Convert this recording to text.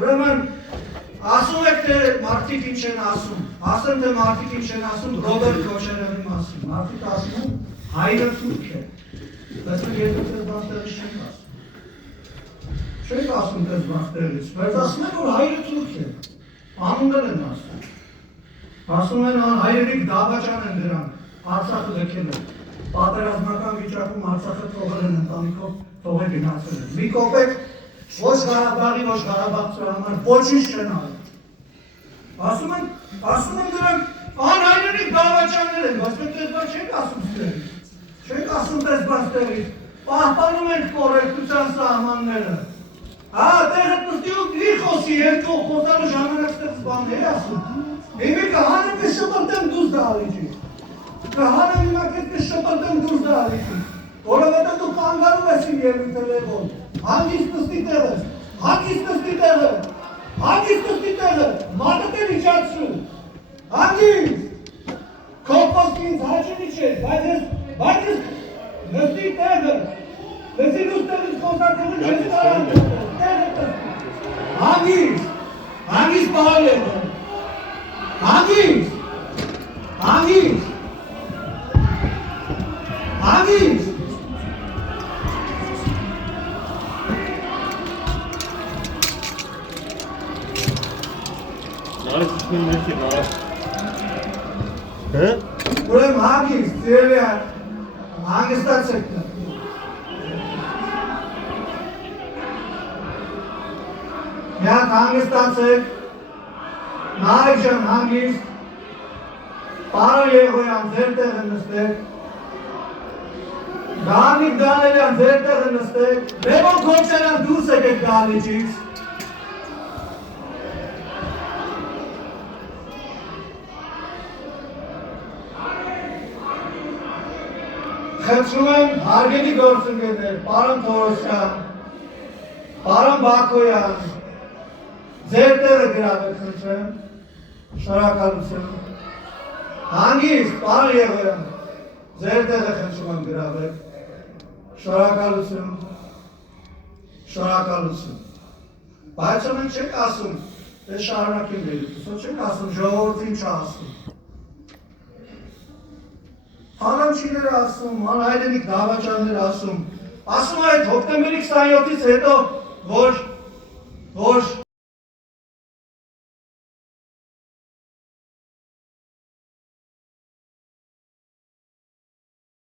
Ուրեմն ասում եք թե մարդիկ ինչ են ասում, ասեմ թե մարդիկ ինչ են ասում Ռոբերտ Քոչարյանի մասին, մարդիկ ասում են հայրը թուրք է, բայց մենք երկու բաստեղից չենք ասում բաստեղից, բայց ասում են որ հայրը թուրք է, անունն են ասում են հայրենիք Դավաճան են դրանք, Արցախը լքել են, պատերազմական վիճակում Արցախը թողել են ընտանիքով թողել գնացել են, մի կոպեկ ոչ Ղարաբաղի, ոչ Ղարաբաղցու համար ոչինչ չեն արել։ Ասում են դրանք անհայրենիք Դավաճաններ են, բայց մենք դες բան չենք ասում ստեղից, չենք ասում դες բան ստեղից, պահպանում ենք կոռեկտության սահմանները։ Տեղը պստիուկ իր խոսի, երկու խոսալու ժամանակ ստեղծ բաններ ասում։ Իմի կհանեմ կես շպրտեմ դուզ դահալիճի, կհանեմ իմա կես շպրտեմ դուզ դահալիճի, որովհետև դու կանգարում ես իմ երմի տելևոն, հանգիստ նստի տեղը, մարդը տեր իջացրու, հանգիստ, կողպոսք ինձ հաճինի չէ, բայց ես նստի տեղը, լսի լուս տեղից խոսատեղը չես տարան տեղը հանգիստ պահալ եմ, հանգիստ Ուրեմ հանգիստ, ծիրելի հանգստացեք Միակ հանգստացեք, նարեկ ժան հանգիստ, պարը Եհոյան ձեր տեղը նստեք, Գանիկ Դանելյան ձեր տեղը նստեք, Լևոն Քոչարյան դուրս եկեք դահլիճից Խնդրում եմ հարգելի գործընկերներ, պարոն Թորոսյան, պարոն Բաքոյան, ձեր տեղը գրավեք խնդրեմ, շնորհակալություն, հանգիստ, պարոն Եհոյան, ձեր տեղը խնդրում եմ գրավեք, շնորհակալություն, բայց մենք չենք ասում, դες շարունակենք վերջուսով, չենք ասում, ժողովրդին չասում, Հանամչիները ասում, անհայրենիք Դավաճաններ ասում այդ հոկտեմբերի 27-ից հետո, որ